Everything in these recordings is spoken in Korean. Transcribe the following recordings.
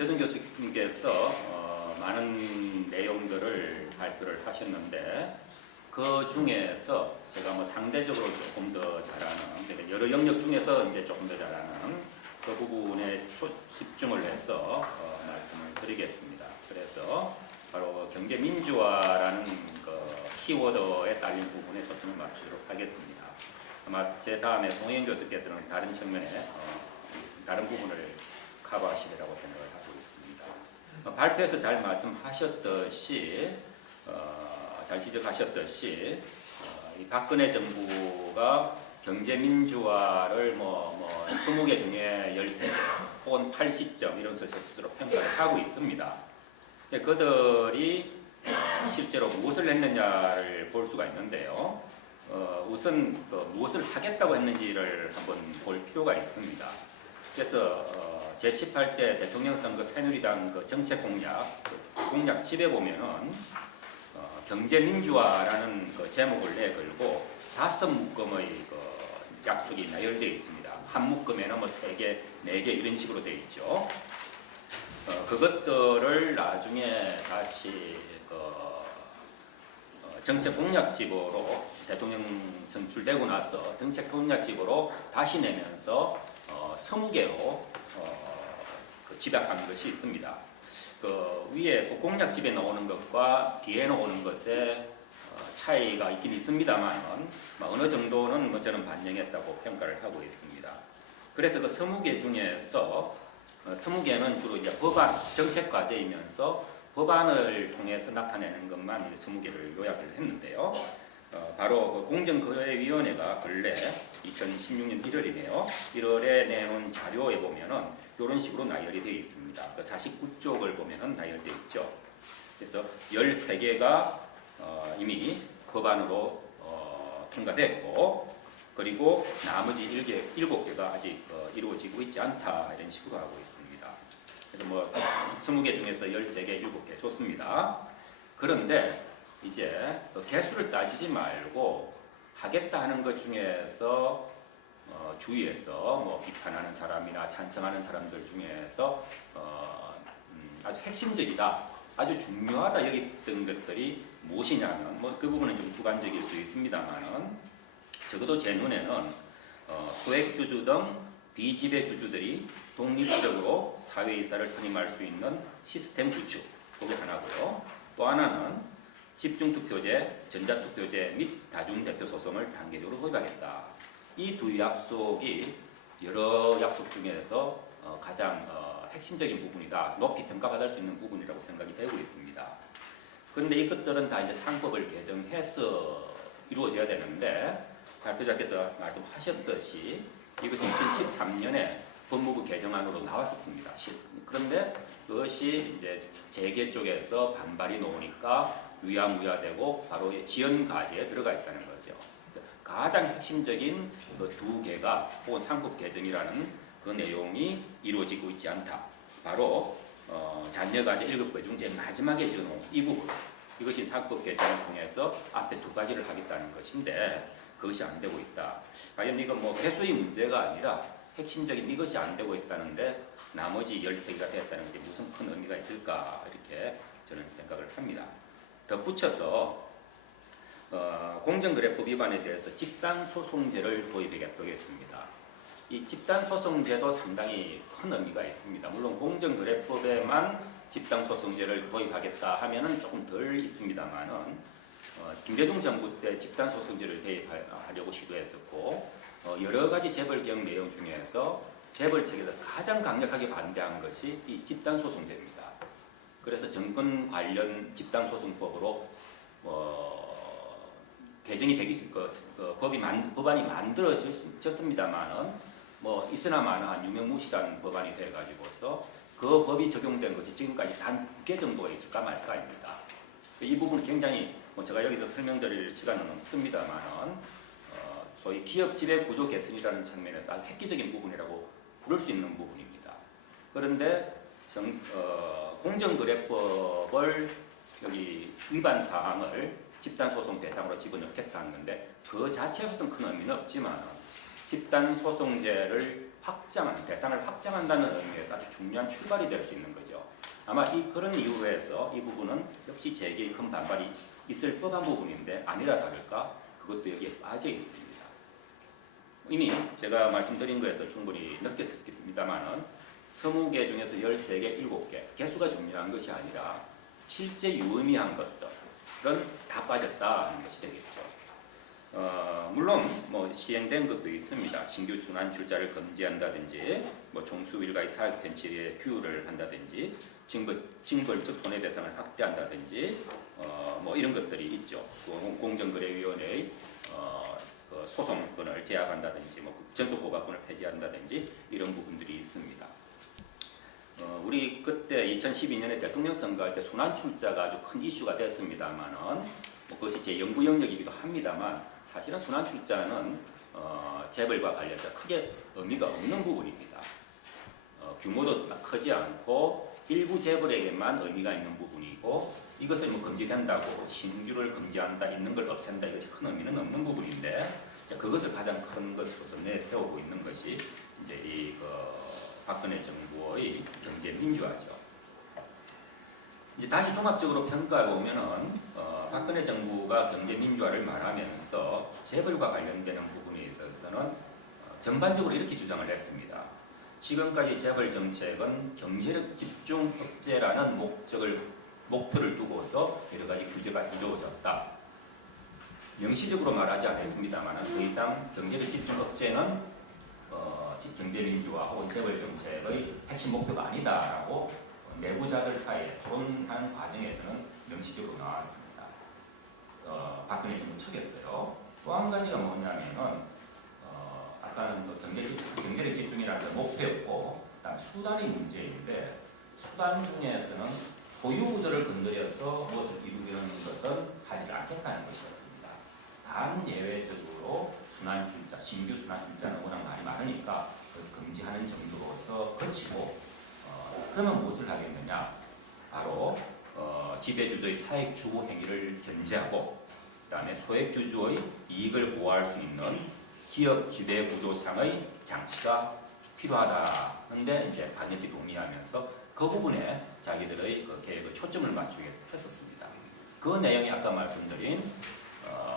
김태준 교수님께서 많은 내용들을 발표를 하셨는데 그 중에서 제가 뭐 상대적으로 조금 더 잘하는 여러 영역 중에서 이제 조금 더 잘하는 그 부분에 집중을 해서 말씀을 드리겠습니다. 그래서 바로 경제민주화라는 그 키워드에 딸린 부분에 초점을 맞추도록 하겠습니다. 아마 제 다음에 송혜영 교수께서는 다른 측면에 다른 부분을 커버하시리라고 생각을 하고 있습니다. 발표에서 잘 말씀하셨듯이 잘 지적하셨듯이 이 박근혜 정부가 경제민주화를 20개 중에 13개 혹은 80점 이런 것을 스스로 평가를 하고 있습니다. 근데 그들이 실제로 무엇을 했느냐를 볼 수가 있는데요. 우선 무엇을 하겠다고 했는지를 한번 볼 필요가 있습니다. 그래서 제18대 대통령 선거 새누리당 그 정책 공약집에 보면은 경제민주화라는 그 제목을 내걸고 5묶음의 그 약속이 나열되어 있습니다. 한 묶음에는 3개, 4개 이런 식으로 되어 있죠. 그것들을 나중에 다시 정책 공약집으로 대통령 선출되고 나서 정책 공약집으로 다시 내면서 20개로 집약한 것이 있습니다. 그 위에 공약집에 나오는 것과 뒤에 나오는 것에 차이가 있긴 있습니다만 어느 정도는 저는 반영했다고 평가를 하고 있습니다. 그래서 그 20개 중에서 20개는 주로 이제 법안, 정책 과제이면서 법안을 통해서 나타내는 것만 20개를 요약을 했는데요. 바로 그 공정거래위원회가 근래 2016년 1월이네요. 1월에 내놓은 자료에 보면은 이런 식으로 나열이 되어 있습니다. 49쪽을 보면은 나열되어 있죠. 그래서 13개가 이미 법안으로 통과됐고, 그리고 나머지 7개가 아직 이루어지고 있지 않다 이런 식으로 하고 있습니다. 그래서 20개 중에서 13개, 7개 좋습니다. 그런데 이제 개수를 따지지 말고 하겠다 하는 것 중에서 주위에서 비판하는 사람이나 찬성하는 사람들 중에서 아주 핵심적이다, 아주 중요하다 여겼던 것들이 무엇이냐면 그 부분은 좀 주관적일 수 있습니다만은 적어도 제 눈에는 소액주주 등 비지배주주들이 독립적으로 사회이사를 선임할 수 있는 시스템 구축, 그게 하나고요. 또 하나는 집중투표제, 전자투표제 및 다중대표소송을 단계적으로 도입하겠다. 이 두 약속이 여러 약속 중에서 가장 핵심적인 부분이다, 높이 평가받을 수 있는 부분이라고 생각이 되고 있습니다. 그런데 이것들은 다 이제 상법을 개정해서 이루어져야 되는데 발표자께서 말씀하셨듯이 이것이 2013년에 법무부 개정안으로 나왔었습니다. 그런데 그것이 이제 재계 쪽에서 반발이 나오니까 위야무야되고 바로 지연 과제에 들어가 있다는 거죠. 가장 핵심적인 그 2개가 혹은 상법 개정이라는 그 내용이 이루어지고 있지 않다. 바로 잔여 과제 7개 중 제일 마지막에 적어놓은 이 부분, 이것이 상법 개정을 통해서 앞에 2가지를 하겠다는 것인데 그것이 안 되고 있다. 과연 이건 개수의 문제가 아니라 핵심적인 이것이 안 되고 있다는데 나머지 13개가 됐다는 게 무슨 큰 의미가 있을까, 이렇게 저는 생각을 합니다. 덧붙여서 공정거래법 위반에 대해서 집단소송제를 도입하겠습니다. 이 집단소송제도 상당히 큰 의미가 있습니다. 물론 공정거래법에만 집단소송제를 도입하겠다 하면은 조금 덜 있습니다만은 김대중 정부 때 집단소송제를 도입하려고 시도했었고 여러 가지 재벌개혁 내용 중에서 재벌 측에서 가장 강력하게 반대한 것이 이 집단소송제입니다. 그래서 정권 관련 집단소송법으로 개정이 되기 법안이 만들어졌습니다만은 있으나마나 유명무실한 법안이 돼가지고서 그 법이 적용된 것이 지금까지 단 2개 정도가 있을까 말까입니다. 이 부분은 굉장히 제가 여기서 설명드릴 시간은 없습니다만은 소위 기업 지배 구조 개선이라는 측면에서 아주 획기적인 부분이라고 부를 수 있는 부분입니다. 그런데 공정거래법을 여기 위반 사항을 집단소송 대상으로 집어넣겠다는 건데 그 자체로서는 큰 의미는 없지만 집단 소송제를 대상을 확장한다는 의미에서 아주 중요한 출발이 될 수 있는 거죠. 아마 그런 이유에서 이 부분은 역시 재계의 큰 반발이 있을 법한 부분인데 아니라 다를까 그것도 여기에 빠져 있습니다. 이미 제가 말씀드린 거에서 충분히 느꼈습니다만은 20개 중에서 13개, 7개 개수가 중요한 것이 아니라 실제 유의미한 것들은 다 빠졌다 하는 것이 되겠죠. 물론 뭐 시행된 것도 있습니다. 신규 순환 출자를 금지한다든지, 뭐 종수 일가의 사익 편취에 규율을 한다든지, 징벌적 손해배상을 확대한다든지, 뭐 이런 것들이 있죠. 공정거래위원회의 그 소송권을 제압한다든지, 뭐 전속고발권을 폐지한다든지 이런 부분들이 있습니다. 우리 그때 2012년에 대통령 선거할 때 순환 출자가 아주 큰 이슈가 됐습니다만은 뭐 그것이 제 연구 영역이기도 합니다만 사실은 순환 출자는 재벌과 관련해서 크게 의미가 없는 부분입니다. 규모도 크지 않고 일부 재벌에게만 의미가 있는 부분이고 이것을 뭐 금지된다고 신규를 금지한다, 있는 걸 없앤다 이것이 큰 의미는 없는 부분인데 그것을 가장 큰 것으로 내세우고 있는 것이 이제 박근혜 정부의 경제 민주화죠. 이제 다시 종합적으로 평가해 보면은 박근혜 정부가 경제 민주화를 말하면서 재벌과 관련되는 부분에 있어서는 전반적으로 이렇게 주장을 했습니다. 지금까지 재벌 정책은 경제력 집중 억제라는 목표를 두고서 여러 가지 규제가 이루어졌다. 명시적으로 말하지 않았습니다만 더 이상 경제력 집중 억제는 경제 민주화 혹은 재벌 정책의 핵심 목표가 아니다라고 내부자들 사이에 토론하는 과정에서는 명시적으로 나왔습니다. 박근혜 정부 측에서요. 또 한 가지가 뭐냐면은 아까는 경제력 집중이라는 게 목표였고 그다음 수단이 문제인데 수단 중에서는 소유 구조를 건드려서 무엇을 이루려는 것은 하지 않겠다는 것이었습니다. 단 예외적으로 순환출자, 신규 순환출자는 워낙 말이 많으니까 금지하는 정도로서 거치고 그러면 무엇을 하겠느냐? 바로 지배주주의 사익 추구 행위를 견제하고 그다음에 소액주주의 이익을 보호할 수 있는 기업 지배 구조상의 장치가 필요하다. 근데 이제 반드시 동의하면서 그 부분에 자기들의 그 계획을 초점을 맞추게 했었습니다. 그 내용이 아까 말씀드린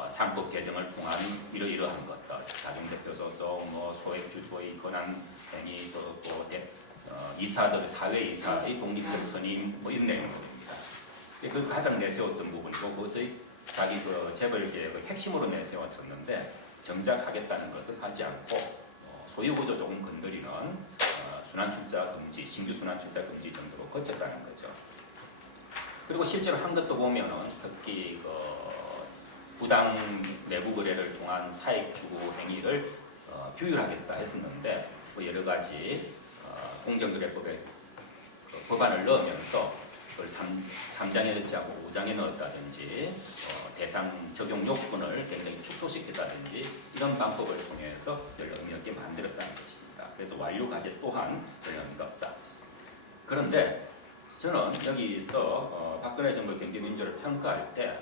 상법 개정을 통한 이러이러한 것들, 다중대표 소속, 뭐 소액주주의 권한 행위, 또 이사들, 사회이사의 독립적 선임, 뭐 이런 내용들입니다. 그 가장 내세웠던 부분이고 그것의 자기 그 재벌 계획의 핵심으로 내세웠었는데 정작 하겠다는 것은 하지 않고 소유구조 조금 건드리는 순환출자 금지, 신규 순환출자 금지 정도로 거쳤다는 거죠. 그리고 실제로 한 것도 보면은 특히 부당 내부 거래를 통한 사익 추구 행위를 규율하겠다 했었는데 뭐 여러 가지 공정거래법에 법안을 넣으면서 그걸 3장에 넣지 않고 5장에 넣었다든지 대상 적용 요건을 굉장히 축소시켰다든지 이런 방법을 통해서 별 의미 없게 만들었다는 것입니다. 그래서 완료 과제 또한 별 의미가 없다. 그런데 저는 여기서 박근혜 정부 경제민주를 평가할 때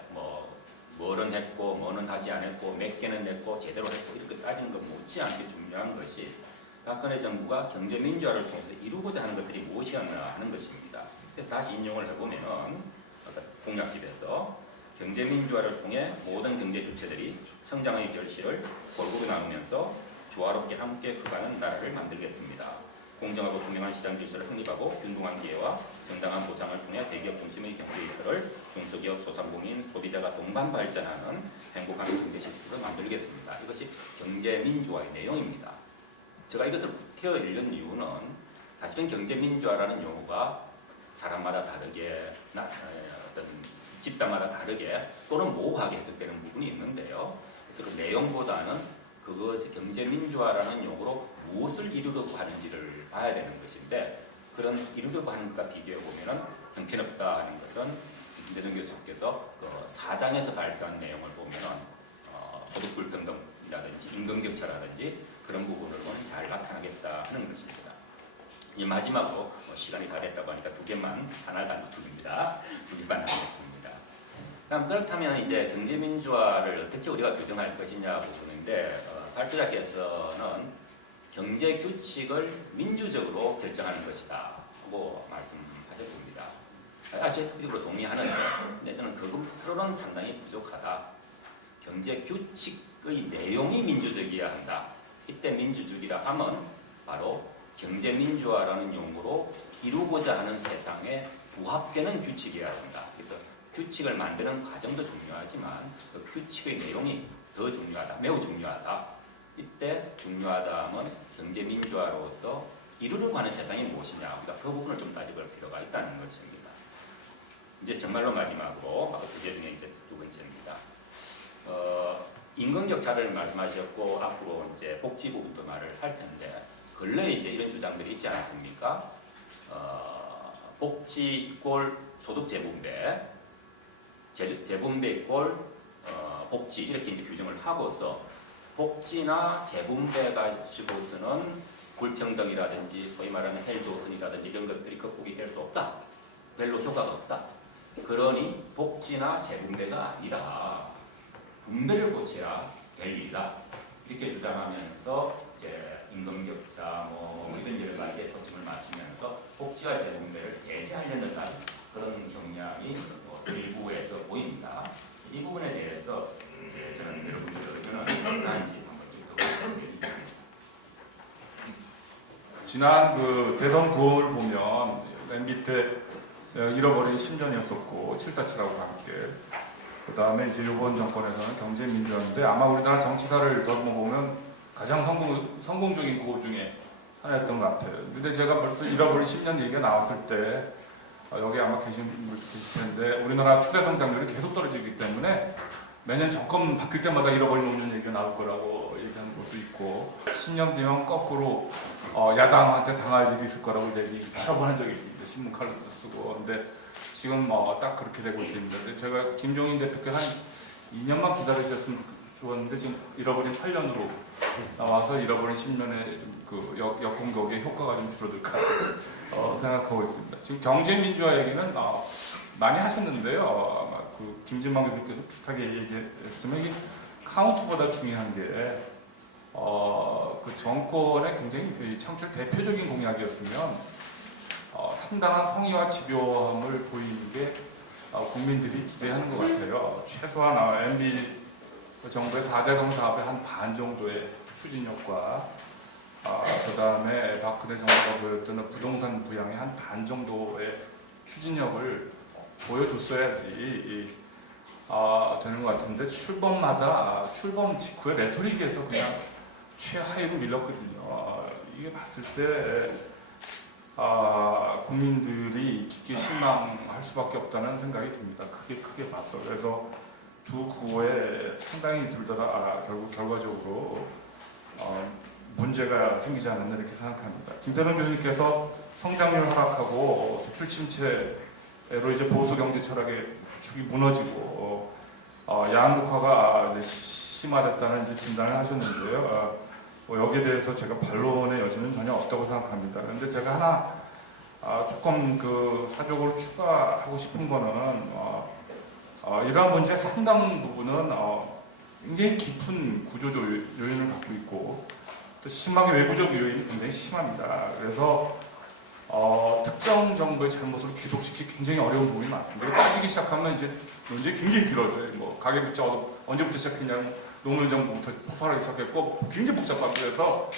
뭐는 했고 뭐는 하지 않았고 몇 개는 냈고 제대로 했고 이렇게 따지는 것 못지않게 중요한 것이 박근혜 정부가 경제민주화를 통해서 이루고자 하는 것들이 무엇이었나 하는 것입니다. 그래서 다시 인용을 해보면은 공약집에서 경제민주화를 통해 모든 경제 주체들이 성장의 결실을 골고루 나누면서 조화롭게 함께 커가는 나라를 만들겠습니다. 공정하고 투명한 시장 질서를 확립하고 균등한 기회와 정당한 보상을 통해 대기업 중심의 경제 일터를 중소기업, 소상공인, 소비자가 동반 발전하는 행복한 경제 시스템을 만들겠습니다. 이것이 경제민주화의 내용입니다. 제가 이것을 구태여 읽는 이유는 사실은 경제민주화라는 용어가 사람마다 다르게 어떤 집단마다 다르게 또는 모호하게 해석되는 부분이 있는데요. 그래서 그 내용보다는 그것이 경제민주화라는 용어로 무엇을 이루려고 하는지를 봐야 되는 것인데 그런 이루려고 하는 것과 비교해 보면은 형편없다 하는 것은 김대중 교수께서 그 4장에서 발표한 내용을 보면은 소득 불평등이라든지 임금격차라든지 그런 부분으로는 잘 나타나겠다 하는 것입니다. 이 마지막으로 시간이 다 됐다고 하니까 두 개만 하나가 아니고 두 개입니다. 두 개만 하겠습니다. 그렇다면 이제 경제민주화를 어떻게 우리가 규정할 것이냐 부분인데 발표자께서는 경제 규칙을 민주적으로 결정하는 것이다 하고 말씀하셨습니다. 적극적으로 동의하는데, 근데 저는 그것으로는 상당히 부족하다. 경제 규칙의 내용이 민주적이어야 한다. 이때 민주주의라 하면 바로 경제 민주화라는 용어로 이루고자 하는 세상에 부합되는 규칙이어야 된다. 그래서 규칙을 만드는 과정도 중요하지만 그 규칙의 내용이 더 중요하다, 매우 중요하다. 이때 중요하다 하면 경제 민주화로서 이루려고 하는 세상이 무엇이냐, 우리가 그 부분을 좀 따져볼 필요가 있다는 것입니다. 이제 정말로 마지막으로 주제 중에 이제 두 번째입니다. 임금 격차를 말씀하셨고 앞으로 이제 복지 부분도 말을 할 텐데, 근래에 이제 이런 주장들이 있지 않습니까? 복지 이꼴 소득 재분배, 재분배 이꼴 복지, 이렇게 이제 규정을 하고서 복지나 재분배 가지고서는 불평등이라든지 소위 말하는 헬조선이라든지 이런 것들이 극복이 될 수 없다. 별로 효과가 없다. 그러니 복지나 재분배가 아니라 분배를 고쳐야 될 일이다. 이렇게 주장하면서 이제 임금격차 이런 여러 가지에 초점을 맞추면서 복지와 재분배를 배제하려는 그런 경향이 일부에서 보입니다. 이 부분에 대해서 이제 저는 여러분들의 의견은 어떤지 한번 여쭤보겠습니다. 지난 그 대선 구호를 보면 MB 때 잃어버린 10년이었었고 747하고 함께, 그 다음에 이제 이번 정권에서는 경제 민주화인데, 아마 우리나라 정치사를 더듬어 보면 가장 성공적인 구호 중에 하나였던 것 같아요. 근데 제가 벌써 잃어버린 10년 얘기가 나왔을 때 여기 아마 계신 분들 계실 텐데, 우리나라 추세 성장률이 계속 떨어지기 때문에 매년 정권 바뀔 때마다 잃어버린 5년 얘기가 나올 거라고 얘기하는 것도 있고, 10년 뒤면 거꾸로 야당한테 당할 일이 있을 거라고 얘기 여러 번 한 적이 있습니다. 신문 칼럼도 쓰고. 근데 지금 딱 그렇게 되고 있습니다. 근데 제가 김종인 대표께 한 2년만 기다려주셨으면 좋았는데, 지금 잃어버린 8년으로 나와서 잃어버린 10년의 그 역공격의 효과가 좀 줄어들까 생각하고 있습니다. 지금 경제 민주화 얘기는 많이 하셨는데요. 아마 그 김진만 교수께서 비슷하게 얘기했으면, 이게 카운트보다 중요한 게 그 정권의 굉장히 청출 대표적인 공약이었으면 상당한 성의와 집요함을 보이는 게 국민들이 기대하는 것 같아요. 최소한 MB 정부의 4대강 사업의 한 반 정도의 추진력과 그 다음에 박근혜 정부가 보였던 부동산 부양의 한 반 정도의 추진력을 보여줬어야지 되는 것 같은데, 출범 직후에 레토릭에서 그냥 최하위로 밀렸거든요. 이게 봤을 때 국민들이 깊게 실망할 수밖에 없다는 생각이 듭니다. 크게 봤어. 그래서 두 구호에 상당히 둘 다 결과적으로 문제가 생기지 않았나 이렇게 생각합니다. 김태동 교수님께서 성장률 하락하고 수출 침체로 이제 보수 경제 철학의 축이 무너지고 양극화가 이제 심화됐다는 이제 진단을 하셨는데요. 여기에 대해서 제가 반론의 여지는 전혀 없다고 생각합니다. 그런데 제가 하나 조금 그 사적으로 추가하고 싶은 거는 이러한 문제 상당 부분은 굉장히 깊은 구조적 요인을 갖고 있고, 또 심하게 외부적 요인이 굉장히 심합니다. 그래서 특정 정부의 잘못을 귀속시키기 굉장히 어려운 부분이 많습니다. 따지기 시작하면 이제 논쟁이 굉장히 길어져요. 가계부터 언제부터 시작했냐면 노무현 정부부터 폭발하기 시작했고 굉장히 복잡하고, 그래서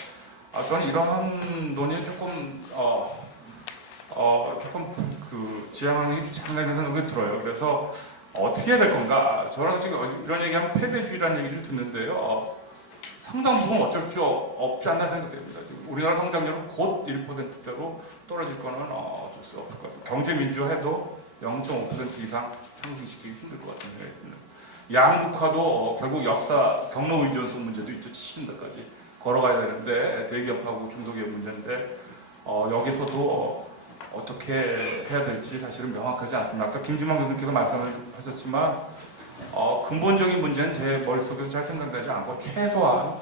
저는 이러한 논의에 조금 그 지향하는 게 좋지 않나 생각이 들어요. 그래서 어떻게 해야 될 건가? 저는 지금 이런 얘기하면 패배주의라는 얘기를 듣는데요. 상당 부분 어쩔 수 없지 않나 생각됩니다. 지금 우리나라 성장률은 곧 1%대로 떨어질 거는 어쩔 수 없을 것 같아요. 경제 민주화해도 0.5% 이상 상승시키기 힘들 것 같은 생각이 듭니다. 양극화도 결국 역사 경로 의존성 문제도 있죠. 70년대까지 걸어가야 되는데, 대기업하고 중소기업 문제인데 여기서도 어떻게 해야 될지 사실은 명확하지 않습니다. 아까 김진만 교수님께서 말씀을 하셨지만 근본적인 문제는 제 머릿속에서 잘 생각나지 않고, 최소한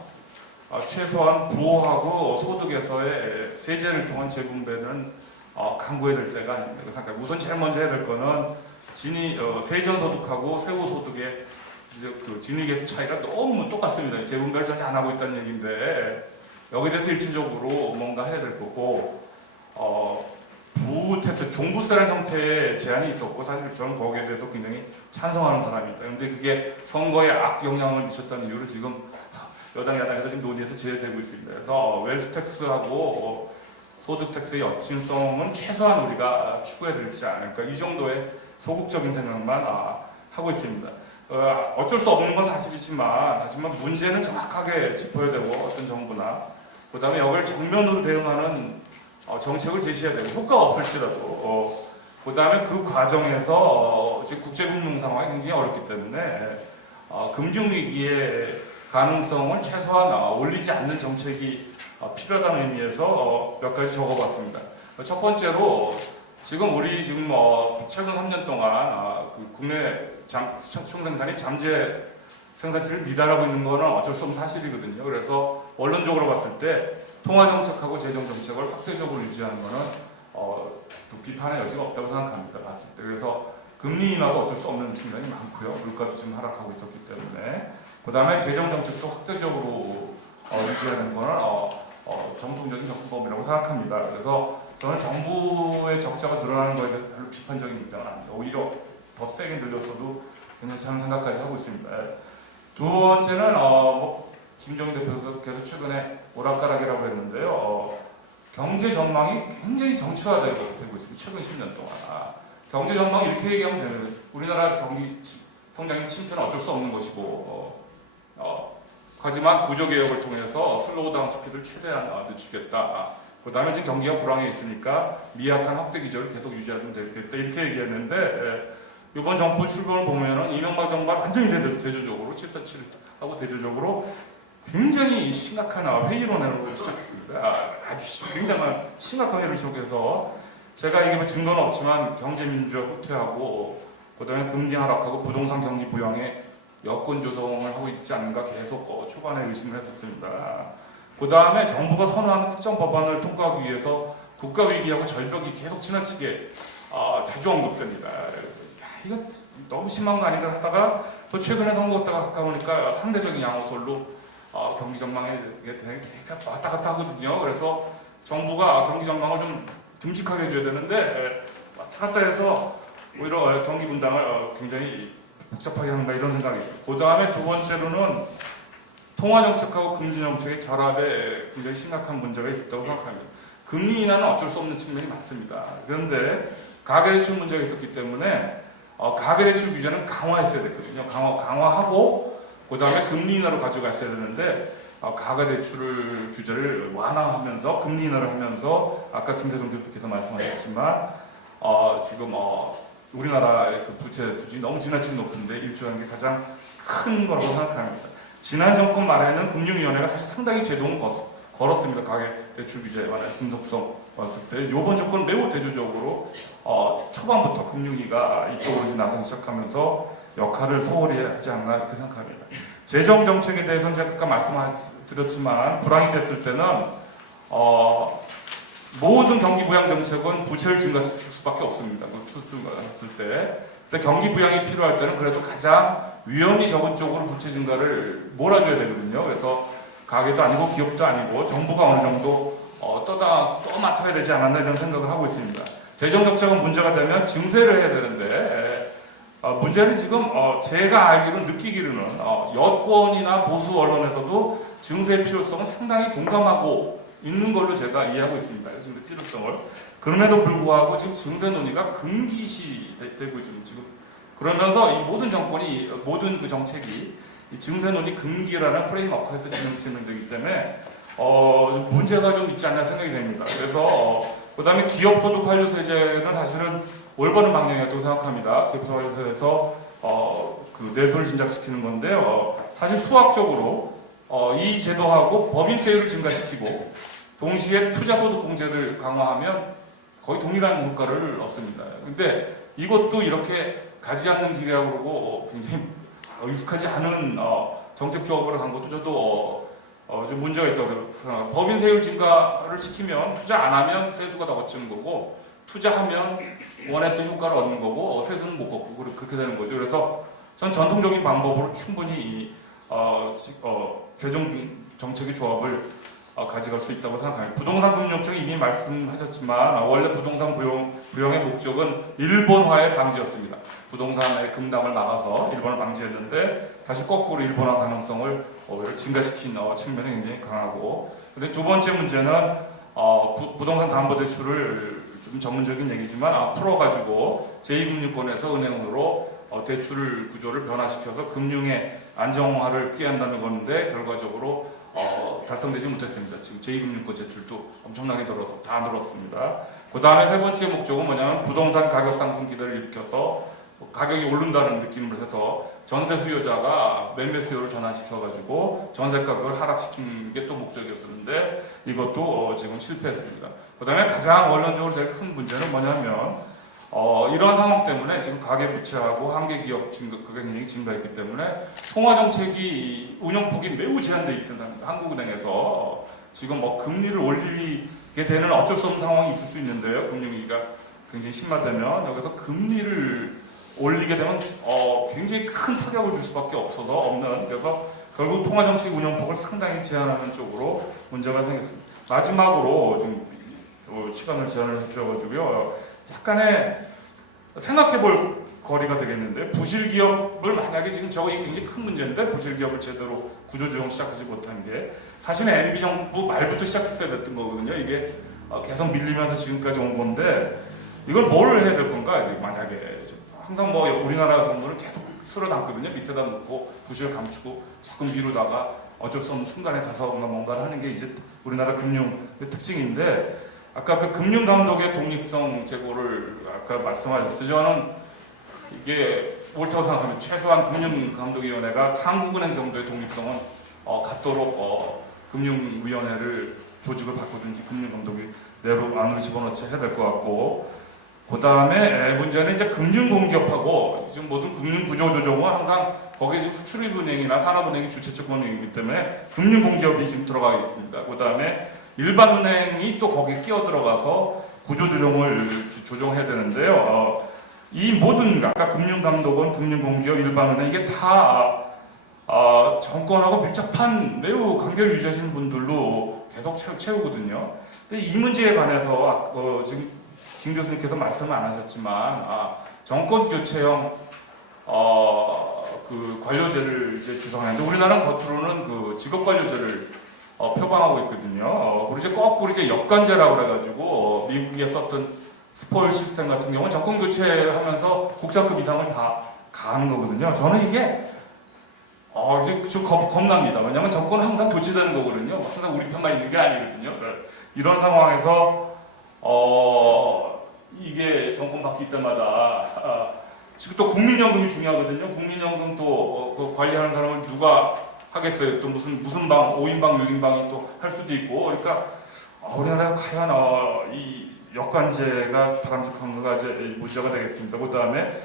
부호하고 소득에서의 세제를 통한 재분배는 강구해야 될 때가 아닙니다. 우선 제일 먼저 해야 될 거는 세전소득하고 세후소득의 그 진위계수 차이가 너무 똑같습니다. 재분별 전혀 안 하고 있다는 얘기인데 여기에 대해서 일체적으로 뭔가 해야 될 거고 부테스트 종부세라는 형태의 제한이 있었고 사실 저는 거기에 대해서 굉장히 찬성하는 사람입니다. 그런데 그게 선거에 악영향을 미쳤다는 이유로 지금 여당 야당에서 지금 논의해서 제외되고 있습니다. 그래서 웰스텍스하고 소득택스의 여친성은 최소한 우리가 추구해야 되지 않을까 이 정도의 소극적인 생각만 하고 있습니다. 어쩔 수 없는 건 사실이지만 하지만 문제는 정확하게 짚어야 되고 어떤 정부나 그 다음에 여기를 정면으로 대응하는 정책을 제시해야 되고 효과가 없을지라도 그 다음에 그 과정에서 지금 국제금융 상황이 굉장히 어렵기 때문에 금융위기의 가능성을 최소한 올리지 않는 정책이 필요하다는 의미에서 몇 가지 적어봤습니다. 첫 번째로 지금 우리 최근 3년 동안 그 국내 총생산이 잠재 생산치를 미달하고 있는 거는 어쩔 수 없는 사실이거든요. 그래서 원론적으로 봤을 때 통화정책하고 재정정책을 확대적으로 유지하는 거는 비판의 여지가 없다고 생각합니다. 봤을 때. 그래서 금리 인하도 어쩔 수 없는 측면이 많고요. 물가도 지금 하락하고 있었기 때문에. 그 다음에 재정정책도 확대적으로 유지하는 거는 정통적인 접근법이라고 생각합니다. 그래서 저는 정부의 적자가 늘어나는 것에 대해서 별로 비판적인 입장은 아닙니다. 오히려 더 세게 늘렸어도 괜찮다는 생각까지 하고 있습니다. 두 번째는 김정인 대표께서 최근에 오락가락이라고 했는데요. 경제 전망이 굉장히 정치화되고 있습니다. 최근 10년 동안. 경제 전망 이렇게 얘기하면 되는 우리나라 경기 성장의 침체는 어쩔 수 없는 것이고 하지만 구조개혁을 통해서 슬로우다운 스피드를 최대한 늦추겠다. 그 다음에 지금 경기가 불황해 있으니까 미약한 확대 기조를 계속 유지하면 되겠다. 이렇게 얘기했는데 이번 정부 출범을 보면은 이명박 정부가 완전히 대조적으로 747하고 대조적으로 굉장히 심각한 회의론을 시작했습니다. 아주 굉장히 심각한 회의를 시작해서 제가 이게 증거는 없지만 경제민주화 후퇴하고 그다음에 금리 하락하고 부동산 경기 부양에 여건 조성을 하고 있지 않는가 계속 초반에 의심을 했었습니다. 그 다음에 정부가 선호하는 특정 법안을 통과하기 위해서 국가 위기하고 절벽이 계속 지나치게 자주 언급됩니다. 그래서 이거 너무 심한 거 아닌가 하다가 또 최근에 선거 때가 가까우니까 상대적인 양호설로 경기 전망에 왔다 갔다 하거든요. 그래서 정부가 경기 전망을 좀 듬직하게 해줘야 되는데 왔다 갔다 해서 오히려 경기 분당을 굉장히 복잡하게 하는가 이런 생각이 있어요. 그 다음에 두 번째로는 통화정책하고 금리정책의 결합에 굉장히 심각한 문제가 있었다고 생각합니다. 금리 인하는 어쩔 수 없는 측면이 많습니다. 그런데 가계대출 문제가 있었기 때문에 가계대출 규제는 강화했어야 됐거든요. 강화하고 그 다음에 금리 인하로 가져갔어야 되는데 가계대출 규제를 완화하면서 금리 인하를 하면서 아까 김대중 대표께서 말씀하셨지만 지금 우리나라의 그 부채 수준이 너무 지나치게 높은데 1조라는 게 가장 큰 거라고 생각합니다. 지난 정권 말에는 금융위원회가 사실 상당히 제동을 걸었습니다. 가계대출 규제에 관한 긴속성 왔을 때 이번 정권 매우 대조적으로 초반부터 금융위가 이쪽으로 나서기 시작하면서 역할을 소홀히 하지 않나 이렇게 생각합니다. 재정 정책에 대해서는 제가 아까 말씀드렸지만 불황이 됐을 때는 모든 경기 부양 정책은 부채를 증가시킬 수밖에 없습니다. 투수가 했을 때. 근데 경기 부양이 필요할 때는 그래도 가장 위험이 적은 쪽으로 부채 증가를 몰아줘야 되거든요. 그래서 가게도 아니고 기업도 아니고 정부가 어느 정도 맡아야 되지 않았나 이런 생각을 하고 있습니다. 재정 적자가 문제가 되면 증세를 해야 되는데 문제는 지금 제가 알기로 느끼기로는 여권이나 보수 언론에서도 증세의 필요성을 상당히 동감하고 있는 걸로 제가 이해하고 있습니다. 증세 필요성을. 그럼에도 불구하고 지금 증세 논의가 금기시되고 있습니다. 지금 그러면서 이 모든 정권이 모든 그 정책이 이 증세 논의 금기라는 프레임워크에서 진행되기 때문에 문제가 좀 있지 않나 생각이 됩니다. 그래서 그다음에 기업소득 환류세제는 사실은 올바른 방향이었다고 생각합니다. 기업소득 환류세에서 그 내수를 진작시키는 건데요. 사실 수학적으로 이 제도하고 법인세율을 증가시키고 동시에 투자소득공제를 강화하면 거의 동일한 효과를 얻습니다. 근데 이것도 이렇게 가지 않는 길이라고 그러고 굉장히 익숙하지 않은 정책 조합으로 간 것도 저도 좀 문제가 있다고 생각합니다. 법인세율 증가를 시키면 투자 안 하면 세수가 더 거치는 거고 투자하면 원했던 효과를 얻는 거고 세수는 못 걷고 그렇게 되는 거죠. 그래서 전 전통적인 방법으로 충분히 재정 정책의 조합을 가져갈 수 있다고 생각합니다. 부동산 금융청이 이미 말씀하셨지만 원래 부동산 부용의 목적은 일본화의 방지였습니다. 부동산의 금담을 막아서 일본을 방지했는데 다시 거꾸로 일본화 가능성을 오히려 증가시킨 측면이 굉장히 강하고, 근데 두 번째 문제는 부동산 담보대출을 좀 전문적인 얘기지만 풀어가지고 제2금융권에서 은행으로 대출 구조를 변화시켜서 금융의 안정화를 꾀한다는 건데 결과적으로 달성되지 못했습니다. 지금 제2금융권 대출도 엄청나게 다 늘었습니다. 그 다음에 세 번째 목적은 뭐냐면 부동산 가격 상승 기대를 일으켜서 가격이 오른다는 느낌을 해서 전세 수요자가 매매 수요를 전환시켜가지고 전세 가격을 하락시키는 게 또 목적이었었는데 이것도 지금 실패했습니다. 그 다음에 가장 원론적으로 제일 큰 문제는 뭐냐면 이런 상황 때문에 지금 가계부채하고 한계기업 증가가 굉장히 증가했기 때문에 통화정책이 운영폭이 매우 제한되어 있다는 한국은행에서 지금 금리를 올리게 되는 어쩔 수 없는 상황이 있을 수 있는데요. 금융위기가 굉장히 심화되면 여기서 금리를 올리게 되면 굉장히 큰 타격을 줄 수밖에 없는, 그래서 결국 통화정책 운영폭을 상당히 제한하는 쪽으로 문제가 생겼습니다. 마지막으로 좀 시간을 제한을 해주셔가지고요, 약간의 생각해볼 거리가 되겠는데, 부실기업을 만약에 지금 이게 굉장히 큰 문제인데 부실기업을 제대로 구조조정 시작하지 못한 게 사실은 MB 정부 말부터 시작했어야 됐던 거거든요. 이게 계속 밀리면서 지금까지 온 건데 이걸 뭘 해야 될 건가? 만약에 항상 우리나라 정부는 계속 쓸어 담거든요. 밑에다 놓고 부실을 감추고 자꾸 미루다가 어쩔 수 없는 순간에 가서 뭔가를 하는 게 이제 우리나라 금융의 특징인데, 아까 그 금융감독의 독립성 제고를 아까 말씀하셨어요. 저는 이게 옳다고 생각합니다. 최소한 금융감독위원회가 한국은행 정도의 독립성은 갖도록 금융위원회를 조직을 바꾸든지 금융감독이 내로 안으로 집어넣지 해야 될 것 같고, 그 다음에 문제는 이제 금융공기업하고 지금 모든 금융구조조정은 항상 거기에 지금 수출입은행이나 산업은행이 주체적 권역이기 때문에 금융공기업이 지금 들어가 있습니다. 그 다음에 일반은행이 또 거기에 끼어 들어가서 구조조정을 조정해야 되는데요. 이 모든 아까 금융감독원, 금융공기업, 일반은행 이게 다 정권하고 밀접한 매우 관계를 유지하시는 분들로 계속 채우거든요. 근데 이 문제에 관해서 지금 김 교수님께서 말씀을 안 하셨지만 정권 교체형 그 관료제를 이제 주장하는데 우리나라는 겉으로는 그 직업 관료제를 표방하고 있거든요. 그리고 이제 거꾸로 이제 역관제라고 그래가지고 미국에 썼던 스포일 시스템 같은 경우는 정권 교체하면서 국장급 이상을 다 가하는 거거든요. 저는 이게 이제 좀 겁납니다. 왜냐하면 정권 항상 교체되는 거거든요. 항상 우리 편만 있는 게 아니거든요. 이런 상황에서 이게 정권 바뀔 때마다 지금 또 국민연금이 중요하거든요. 국민연금 또 관리하는 사람을 누가 하겠어요. 또 무슨 방 5인방 6인방이 또 할 수도 있고, 그러니까 우리나라가 과연 이 역관제가 바람직한가가 이제 문제가 되겠습니다. 그 다음에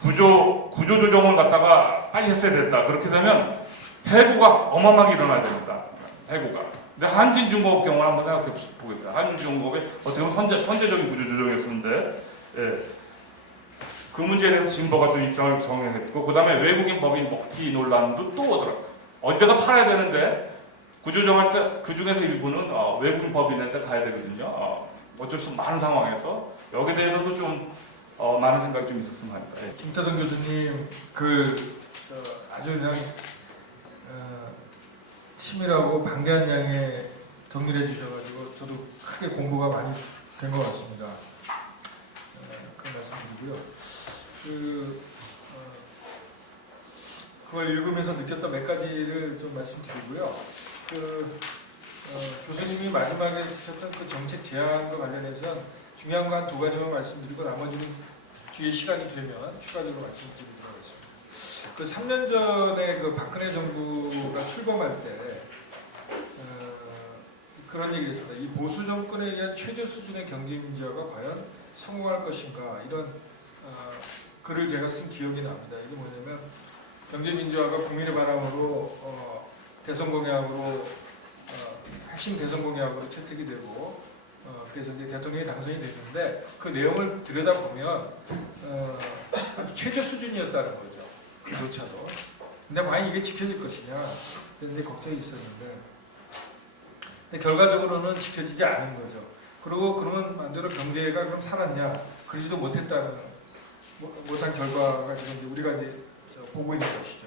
구조 조정을 갖다가 빨리 했어야 됐다. 그렇게 되면 해고가 어마어마하게 일어나야 됩니다. 해고가. 근데 한진중공업 경우를 한번 생각해 보겠습니다. 한진중공업이 어떻게 보면 선제적인 구조 조정이었는데, 그 문제에 대해서 진보가 좀 입장을 정했고, 그 다음에 외국인 법인 먹튀 논란도 또 오더라고요. 어디다가 팔아야 되는데 구조조정할 때 그 중에서 일부는 외국인 법인한테 가야 되거든요. 어쩔 수 없는 많은 상황에서 여기에 대해서도 좀 많은 생각이 좀 있었으면 합니다. 김태동 교수님 아주 그냥 치밀하고 방대한 양의 정리를 해주셔가지고 저도 크게 공부가 많이 된 것 같습니다. 그런 말씀드리고요. 그걸 읽으면서 느꼈던 몇 가지를 좀 말씀드리고요. 교수님이 마지막에 쓰셨던 그 정책 제안과 관련해서 중요한 거 한 두 가지만 말씀드리고 나머지는 뒤에 시간이 되면 추가적으로 말씀드리도록 하겠습니다. 그 3년 전에 그 박근혜 정부가 출범할 때 그런 얘기를 했습니다. 이 보수 정권에 의한 최저 수준의 경제 민주화가 과연 성공할 것인가, 이런 글을 제가 쓴 기억이 납니다. 이게 뭐냐면 경제 민주화가 국민의 바람으로 대선 공약으로 핵심 대선 공약으로 채택이 되고 그래서 이제 대통령이 당선이 됐는데 그 내용을 들여다보면 아주 최저 수준이었다는 거죠. 그조차도. 근데 과연 이게 지켜질 것이냐 이런 데 걱정이 있었는데 근데 결과적으로는 지켜지지 않은 거죠. 그리고 그러면 반대로 경제가 그럼 살았냐? 그러지도 못했다는 못한 결과가 지금 이제 우리가 이제 보고 있는 것이죠.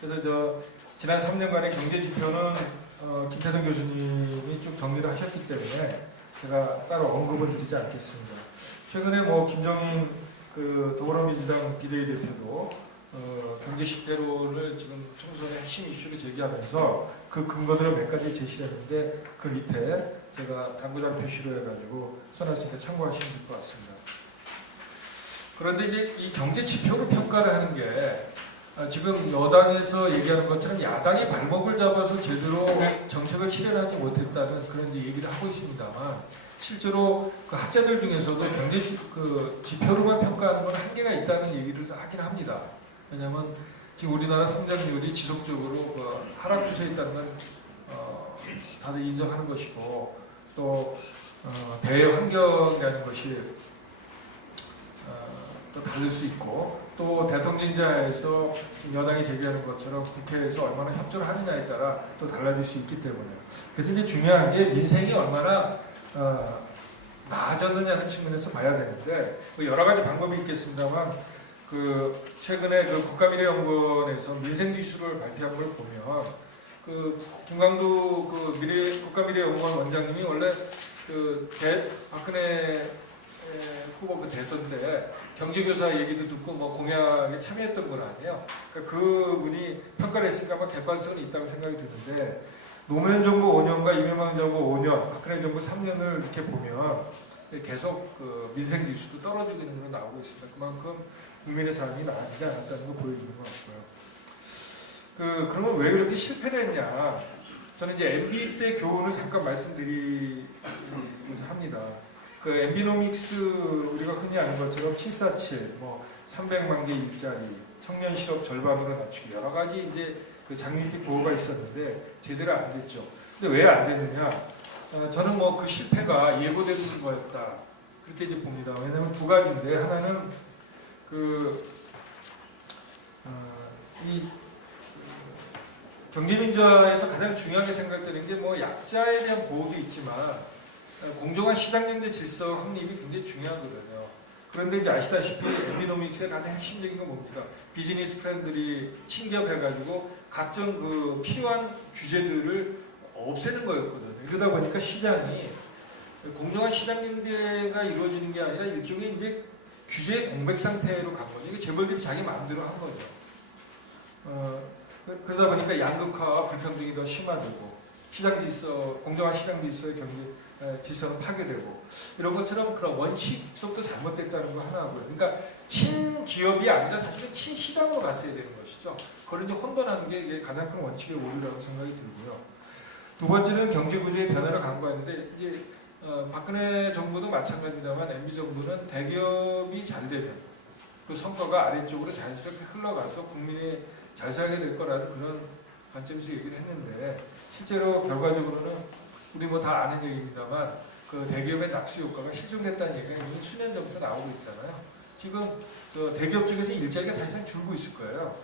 그래서 지난 3년간의 경제 지표는 김태동 교수님이 쭉 정리를 하셨기 때문에 제가 따로 언급을 드리지 않겠습니다. 최근에 김정인 더불어민주당 비대위대표도 경제 실패론을 지금 총선의 핵심 이슈로 제기하면서 그 근거들을 몇 가지 제시를 했는데 그 밑에 제가 당구장 표시로 해가지고 써놨으니까 참고하시면 될 것 같습니다. 그런데 이제 이 경제 지표를 평가를 하는 게 지금 여당에서 얘기하는 것처럼 야당이 발목을 잡아서 제대로 정책을 실현하지 못했다는 그런 이제 얘기를 하고 있습니다만 실제로 그 학자들 중에서도 경제 지표로만 평가하는 건 한계가 있다는 얘기를 하긴 합니다. 왜냐하면 지금 우리나라 성장률이 지속적으로 하락 추세에 있다는 건 다들 인정하는 것이고 또 대외 환경이라는 것이 또 다를 수 있고 또 대통령제하에서 지금 여당이 제기하는 것처럼 국회에서 얼마나 협조를 하느냐에 따라 또 달라질 수 있기 때문에 그래서 이제 중요한 게 민생이 얼마나 나아졌느냐는 측면에서 봐야 되는데 여러 가지 방법이 있겠습니다만 최근에 국가미래연구원에서 민생지수를 발표한 걸 보면 김광두 국가미래연구원 원장님이 원래 박근혜 후보 대선 때 경제교사 얘기도 듣고 공약에 참여했던 분 아니에요. 그러니까 그분이 평가를 했으니까 아마 객관성이 있다고 생각이 드는데 노무현 정부 5년과 이명박 정부 5년, 박근혜 정부 3년을 이렇게 보면 계속 민생 지수도 떨어지고 있는 걸로 나오고 있습니다. 그만큼 국민의 삶이 나아지지 않았다는 걸 보여주는 것 같고요. 그러면 왜 그렇게 실패를 했냐? 저는 이제 MB 때 교훈을 잠깐 말씀드리고자 합니다. 엠비노믹스 우리가 흔히 아는 것처럼 747, 300만 개 일자리, 청년 실업 절반으로 낮추기 여러 가지 이제 장밋빛 보호가 있었는데 제대로 안 됐죠. 근데 왜 안 됐느냐? 저는 그 실패가 예고된 거였다 그렇게 이제 봅니다. 왜냐하면 두 가지인데 하나는 이 경제민주화에서 가장 중요하게 생각되는 게 약자에 대한 보호도 있지만 공정한 시장경제 질서 확립이 굉장히 중요하거든요. 그런데 이제 아시다시피 엠비노믹스의 가장 핵심적인 건 뭡니까? 비즈니스 프렌들이 친기업해가지고 각종 필요한 규제들을 없애는 거였거든요. 이러다 보니까 시장이 공정한 시장경제가 이루어지는 게 아니라 일종의 이제 규제의 공백 상태로 간 거죠. 이게 재벌들이 자기 마음대로 한 거죠. 그러다 보니까 양극화와 불평등이 더 심화되고 시장 질서, 공정한 시장 질서의 경제 질서는 파괴되고 이런 것처럼 그런 원칙속도 잘못됐다는 거 하나고요. 그러니까 친기업이 아니라 사실은 친시장으로 갔어야 되는 것이죠. 그걸 이제 혼돈하는 게 이게 가장 큰 원칙의 오류라고 생각이 들고요. 두 번째는 경제구조의 변화를 강구하는데 이제 박근혜 정부도 마찬가지입니다만 MB 정부는 대기업이 잘 되면 그 성과가 아래쪽으로 자연스럽게 흘러가서 국민이 잘 살게 될 거라는 그런 관점에서 얘기를 했는데 실제로 결과적으로는 우리 다 아는 얘기입니다만 대기업의 낙수 효과가 실종됐다는 얘기가 이미 수년 전부터 나오고 있잖아요. 지금 대기업 쪽에서 일자리가 사실상 줄고 있을 거예요.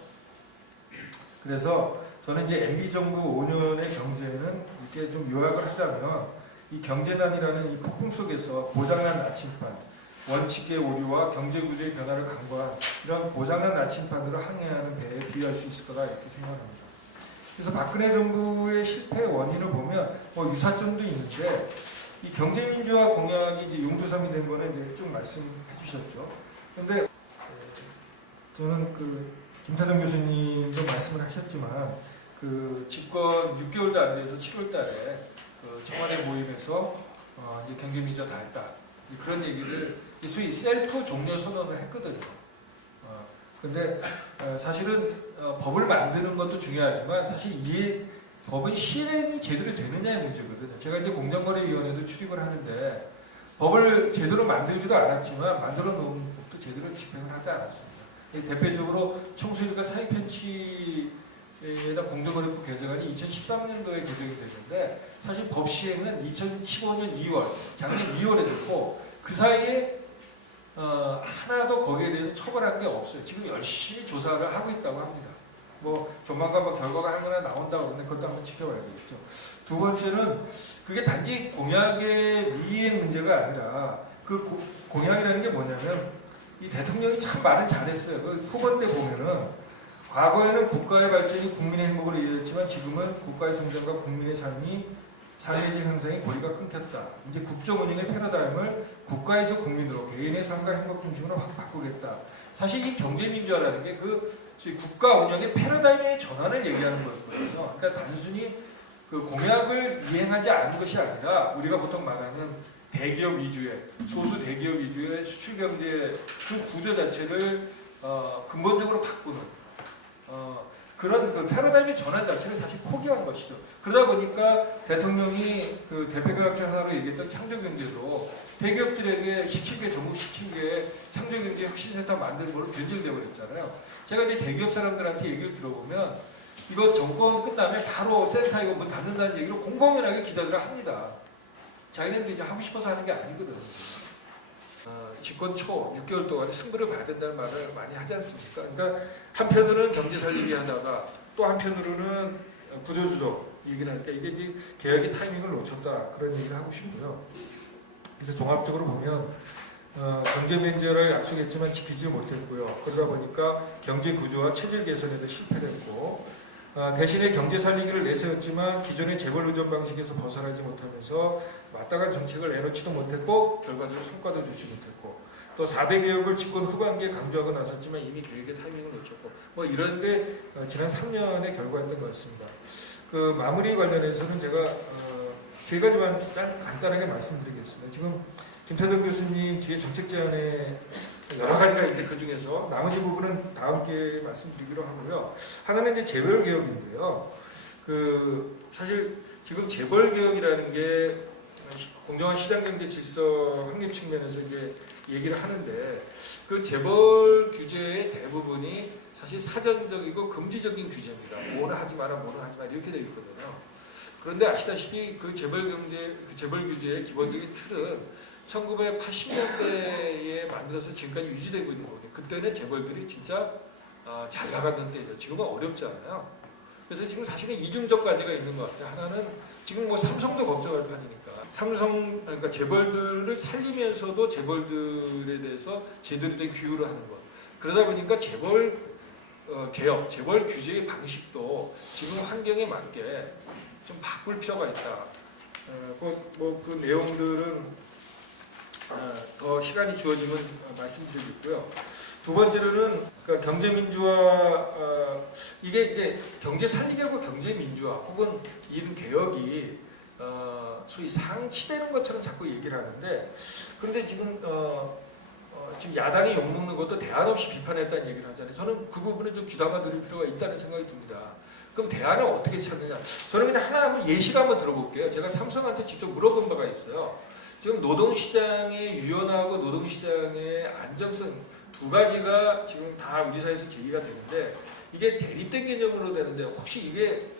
그래서 저는 이제 MB 정부 5년의 경제는 이렇게 좀 요약을 하자면 이 경제난이라는 이 폭풍 속에서 고장난 나침반, 원칙의 오류와 경제구조의 변화를 강구한 이런 고장난 나침반으로 항해하는 배에 비유할 수 있을 거다 이렇게 생각합니다. 그래서 박근혜 정부의 실패 원인을 보면 유사점도 있는데 이 경제민주화 공약이 이제 용두삼이 된 거는 이제 쭉 말씀해 주셨죠. 그런데 저는 김태동 교수님도 말씀을 하셨지만 집권 6개월도 안 돼서 7월달에 청와대 모임에서 이제 경제민주화 다 했다 그런 얘기를 소위 셀프 종료 선언을 했거든요. 근데 사실은 법을 만드는 것도 중요하지만 사실 이 법은 실행이 제대로 되느냐의 문제거든요. 제가 이제 공정거래위원회도 출입을 하는데 법을 제대로 만들지도 않았지만 만들어 놓은 법도 제대로 집행을 하지 않았습니다. 대표적으로 총수일가 사회편취 에다 공정거래법 개정안이 2013년도에 개정이 됐는데 사실 법 시행은 2015년 2월, 작년 2월에 됐고 그 사이에 하나도 거기에 대해서 처벌한 게 없어요. 지금 열심히 조사를 하고 있다고 합니다. 뭐 조만간 뭐 결과가 하나 나온다고 그러는데 그것도 한번 지켜봐야 되겠죠. 두 번째는 그게 단지 공약의 미이행 문제가 아니라 그 공약이라는 게 뭐냐면 이 대통령이 참 말은 잘했어요. 그 후보 때 보면은 과거에는 국가의 발전이 국민의 행복으로 이어졌지만 지금은 국가의 성장과 국민의 삶의 질 향상이 고리가 끊겼다. 이제 국정 운영의 패러다임을 국가에서 국민으로 개인의 삶과 행복 중심으로 확 바꾸겠다. 사실 이 경제민주화라는 게 그 국가 운영의 패러다임의 전환을 얘기하는 거였거든요. 그러니까 단순히 그 공약을 이행하지 않은 것이 아니라 우리가 보통 말하는 대기업 위주의 소수 대기업 위주의 수출 경제 그 구조 자체를 근본적으로 바꾸는 그런 그 패러다임의 전환 자체를 사실 포기한 것이죠. 그러다 보니까 대통령이 그 대표교약 중 하나로 얘기했던 창조경제도 대기업들에게 17개 전국 17개 창조경제 혁신센터 만드는 걸로 변질되어 버렸잖아요. 제가 이제 대기업 사람들한테 얘기를 들어보면 이거 정권 끝나면 바로 센터 이거 문 닫는다는 얘기를 공공연하게 기자들을 합니다. 자기네들 이제 하고 싶어서 하는 게 아니거든. 집권 초 6개월 동안 승부를 봐야 된다는 말을 많이 하지 않습니까? 그러니까 한편으로는 경제 살리기 하다가 또 한편으로는 구조조정 얘기를 하니까 이게 지금 개혁의 타이밍을 놓쳤다 그런 얘기를 하고 싶고요. 그래서 종합적으로 보면 경제 민주화를 약속했지만 지키지 못했고요. 그러다 보니까 경제 구조와 체질 개선에도 실패를 했고 대신에 경제 살리기를 내세웠지만 기존의 재벌 의존 방식에서 벗어나지 못하면서 마땅한 정책을 내놓지도 못했고 결과적으로 성과도 주지 못했고 또 4대 개혁을 집권 후반기에 강조하고 나섰지만 이미 계획의 타이밍을 놓쳤고 뭐 이런 게 지난 3년의 결과였던 것 같습니다. 그 마무리 관련해서는 제가 세 가지만 간단하게 말씀드리겠습니다. 지금 김세동 교수님 뒤에 정책 제안에 여러 가지가 있는데 그 중에서 나머지 부분은 다음 기회에 말씀드리기로 하고요. 하나는 이제 재벌 개혁인데요. 그 사실 지금 재벌 개혁이라는 게 공정한 시장 경제 질서 확립 측면에서 이제 얘기를 하는데 그 재벌 규제의 대부분이 사실 사전적이고 금지적인 규제입니다. 뭐는 하지 마라, 뭐는 하지 마라 이렇게 되어 있거든요. 그런데 아시다시피 그 재벌 규제의 기본적인 틀은 1980년대에 만들어서 지금까지 유지되고 있는 거거든요. 그때는 재벌들이 진짜 잘 나갔던 때죠. 지금은 어렵지 않아요. 그래서 지금 사실은 이중적 과제가 있는 것 같아요. 하나는 지금 뭐 삼성도 걱정할 판이니까 그러니까 재벌들을 살리면서도 재벌들에 대해서 제대로 된 규율을 하는 것. 그러다 보니까 재벌 개혁, 재벌 규제의 방식도 지금 환경에 맞게 좀 바꿀 필요가 있다. 그 내용들은 더 시간이 주어지면 말씀드리겠고요. 두 번째로는 그러니까 경제 민주화 이게 이제 경제 살리기하고 경제 민주화 혹은 이런 개혁이 소위 상치되는 것처럼 자꾸 얘기를 하는데 그런데 지금 지금 야당이 욕먹는 것도 대안 없이 비판했다는 얘기를 하잖아요. 저는 그 부분은 좀 귀담아 들을 필요가 있다는 생각이 듭니다. 그럼 대안을 어떻게 찾느냐? 저는 그냥 하나 한번 예시를 한번 들어볼게요. 제가 삼성한테 직접 물어본 바가 있어요. 지금 노동시장의 유연하고 노동시장의 안정성 두 가지가 지금 다 우리 사회에서 제기가 되는데 이게 대립된 개념으로 되는데 혹시 이게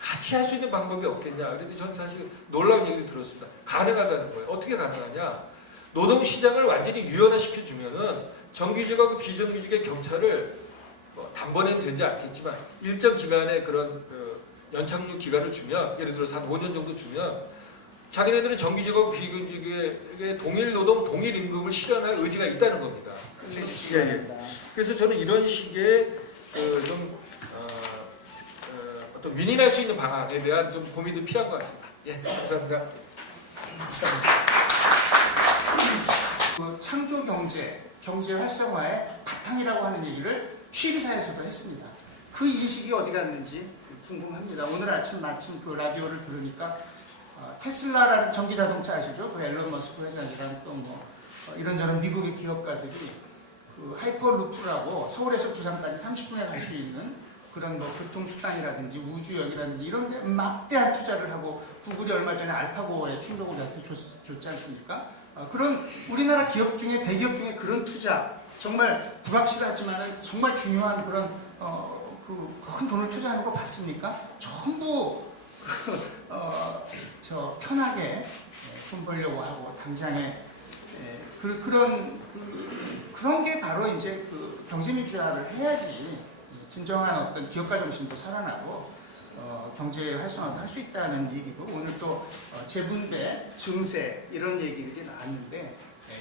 같이 할 수 있는 방법이 없겠냐? 그런데 저는 사실 놀라운 얘기를 들었습니다. 가능하다는 거예요. 어떻게 가능하냐? 노동시장을 완전히 유연화시켜주면은 정규직하고 비정규직의 격차를 단번에는 되지 않겠지만 일정 기간의 그런 연착륙 기간을 주면 예를 들어서 한 5년 정도 주면 자기네들은 정규직하고 비정규직의 동일 노동, 동일 임금을 실현할 의지가 있다는 겁니다. 그래서 저는 이런 식의 어떤 윈윈할 수 있는 방안에 대한 좀 고민도 필요한 것 같습니다. 예, 감사합니다. 그 창조 경제, 경제 활성화의 바탕이라고 하는 얘기를 취임사에서도 했습니다. 그 인식이 어디 갔는지 궁금합니다. 오늘 아침 마침 그 라디오를 들으니까 테슬라라는 전기자동차 아시죠? 그 앨런 머스크 회장이랑 또 뭐 이런저런 미국의 기업가들이 그 하이퍼루프라고 서울에서 부산까지 30분에 갈 수 있는 그런 뭐 교통수단이라든지 우주역이라든지 이런 데 막대한 투자를 하고 구글이 얼마 전에 알파고에 충족 우리한테 줬지 않습니까? 그런 우리나라 기업 중에 대기업 중에 그런 투자 정말 불확실하지만 정말 중요한 그런 그 큰 돈을 투자하는 거 봤습니까? 전부 저 편하게 돈 벌려고 하고 당장에 그런 게 바로 이제 그 경제민주화를 해야지 진정한 어떤 기업가 정신도 살아나고 경제 활성화도 할 수 있다는 얘기고, 오늘 또 재분배, 증세 이런 얘기들이 나왔는데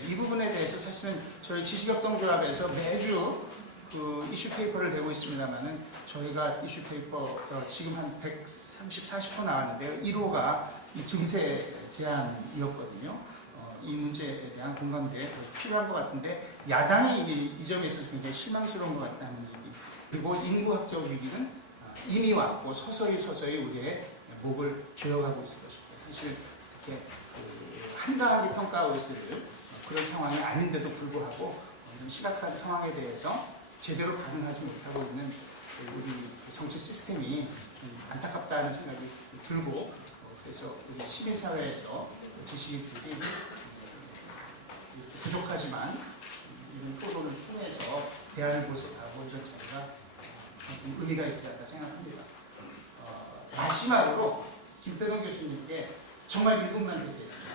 이 부분에 대해서 사실은 저희 지식협동조합에서 매주 그 이슈 페이퍼를 내고 있습니다만은 저희가 이슈 페이퍼 지금 한 130, 40호 나왔는데요. 1호가 이 증세 제한이었거든요. 이 문제에 대한 공감대 필요한 것 같은데 야당이 이 점에서 굉장히 실망스러운 것 같다는 얘기. 그리고 인구학적 위기는 이미 왔고 서서히 우리의 목을 죄어가고 있을 것입니다. 사실 이렇게 한가하게 평가하고 있을 그런 상황이 아닌데도 불구하고 좀 심각한 상황에 대해서 제대로 반응하지 못하고 있는 우리 정치 시스템이 좀 안타깝다는 생각이 들고, 그래서 우리 시민사회에서 지식인들이 부족하지만 이런 토론을 통해서 대안을 모색하고 이런 자리가 의미가 있지 않나 생각합니다. 마지막으로 김태동 교수님께 정말 1분만 드리겠습니다.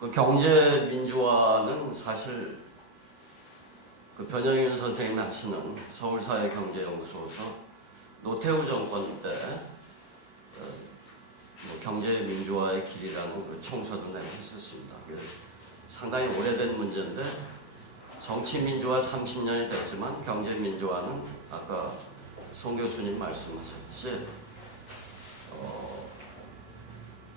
그 경제 민주화는 사실 그 변영윤 선생님이 하시는 서울사회경제연구소에서 노태우 정권 때 뭐 경제 민주화의 길이라는 그 청소도 내가 했었습니다. 상당히 오래된 문제인데 정치 민주화 30년이 됐지만 경제 민주화는 아까 송 교수님 말씀하셨듯이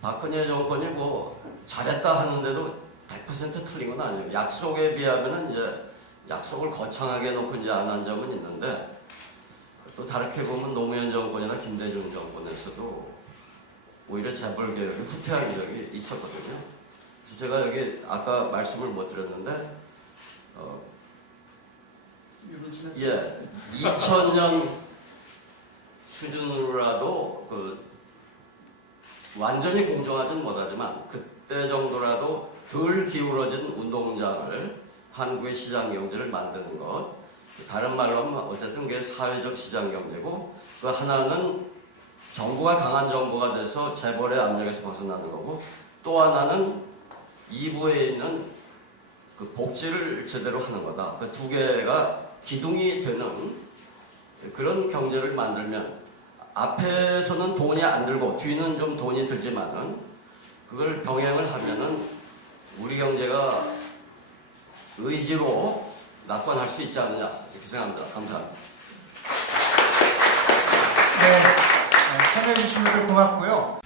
박근혜 정권이 뭐 잘했다 하는데도 100% 틀린 건 아니에요. 약속에 비하면은 이제 약속을 거창하게 놓고 이제 안 한 점은 있는데, 또 다르게 보면 노무현 정권이나 김대중 정권에서도 오히려 재벌 개혁이 후퇴한 적이 있었거든요. 그래서 제가 여기 아까 말씀을 못 드렸는데, 2000년 수준으로라도 완전히 공정하진 못하지만 그때 정도라도 덜 기울어진 운동장을 한국의 시장 경제를 만드는 것, 다른 말로 하면 어쨌든 그게 사회적 시장 경제고, 그 하나는 정부가 강한 정부가 돼서 재벌의 압력에서 벗어나는 거고, 또 하나는 이부에 있는 그 복지를 제대로 하는 거다. 그 두 개가 기둥이 되는 그런 경제를 만들면 앞에서는 돈이 안 들고 뒤는 좀 돈이 들지만은 그걸 병행을 하면은 우리 경제가 의지로 낙관할 수 있지 않느냐 이렇게 생각합니다. 감사합니다. 네, 참여해주신 분들 고맙고요.